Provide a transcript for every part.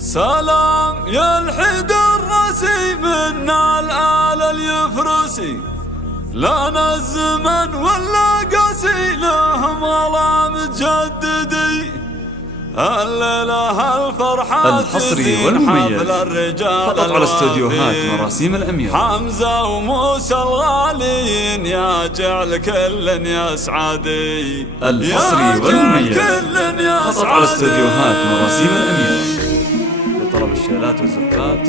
سلام يا الحد الراسي منا الآل اليفرسي، لنا الزمن ولا قاسي لهم ولا متجددي. الليلة الفرحة الحصري والمميز فقط على استوديوهات مراسيم الأميرة. حمزة وموسى الغاليين يا جعل كل يسعدي. الحصري والمميز فقط على استوديوهات مراسيم الأميرة. لطلب الشيلات والزفات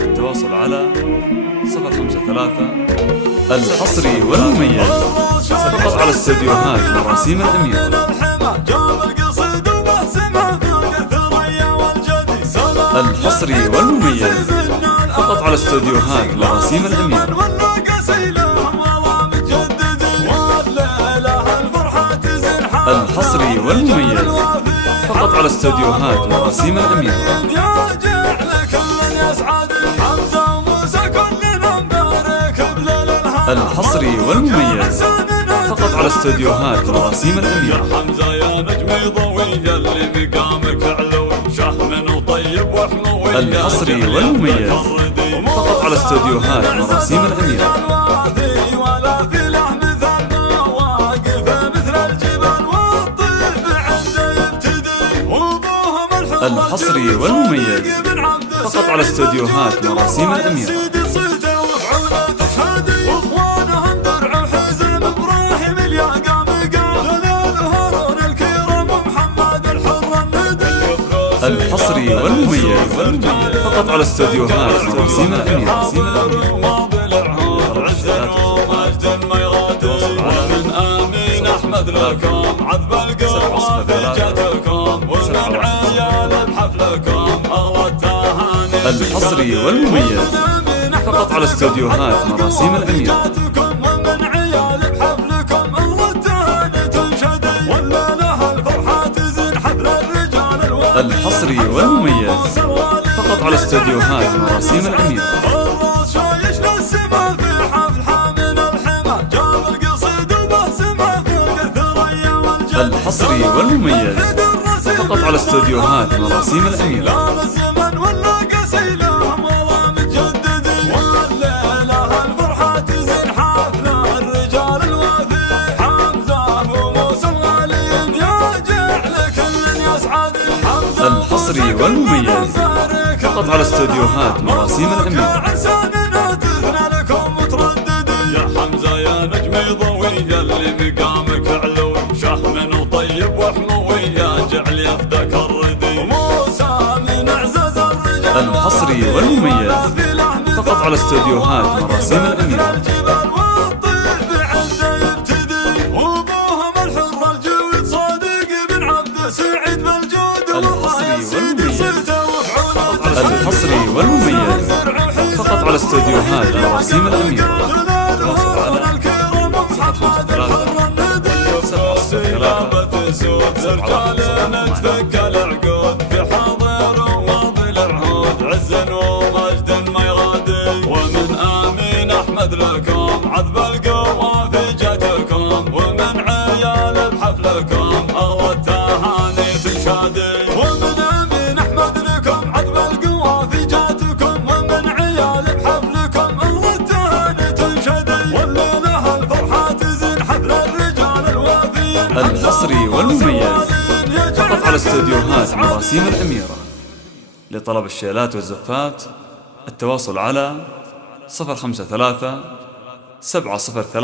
التواصل على 053. الحصري والمميز فقط على استوديوهات مراسيم الأميرة. الحصري والمميز فقط على استوديوهات مراسيم الأميرة. الحصري والمميز فقط على استوديوهات مراسيم الأميرة. الحصري والمميز فقط على استوديوهات مراسيم الأميرة. حمزة يا نجم ضوي اللي مقامك علو شهم وطيب وحموي. الحصري والمميز فقط على استوديوهات مراسيم الأميرة. الحصري والمميز فقط على استوديوهات مراسيم الأميرة. الحصري والمميز فقط على استوديوهات مراسيم الأميرة. من آمين أحمد لكم عذب القوة جاتكم ومن عيال بحفلكم أغلى التهاني. الحصري والمميز فقط على استوديوهات مراسيم الأميرة. الحصري والمميز فقط على استوديوهات مراسيم الأميرة. الحصري والمميز فقط على استوديوهات مراسيم الأميرة. الحصري والمميز فقط على استوديوهات مراسيم الأميرة. يا حمزة يا نجم ضوي اللي مقامك علو شهم وطيب وحموي يا جعل يفدك الردي. موسى من اعزاز الرجال. الحصري والمميز فقط على استوديوهات مراسيم الأميرة. الحصري والمميز فقط على استوديوهات مراسيم الأميرة. تواصل على 053. ومن آمين أحمد لكم عذب القوة في جاتكم ومن عيال بحفلكم أغلى التهاني تنشادي. ومن آمين أحمد لكم عذب القوة في جاتكم ومن عيال بحفلكم أغلى التهاني تنشادي. والليلة الفرحة تزين حفل الرجال الوافيين. الحصري والمميز فقط على استوديوهات مراسيم الأميرة. لطلب الشيلات والزفات التواصل على 053 703.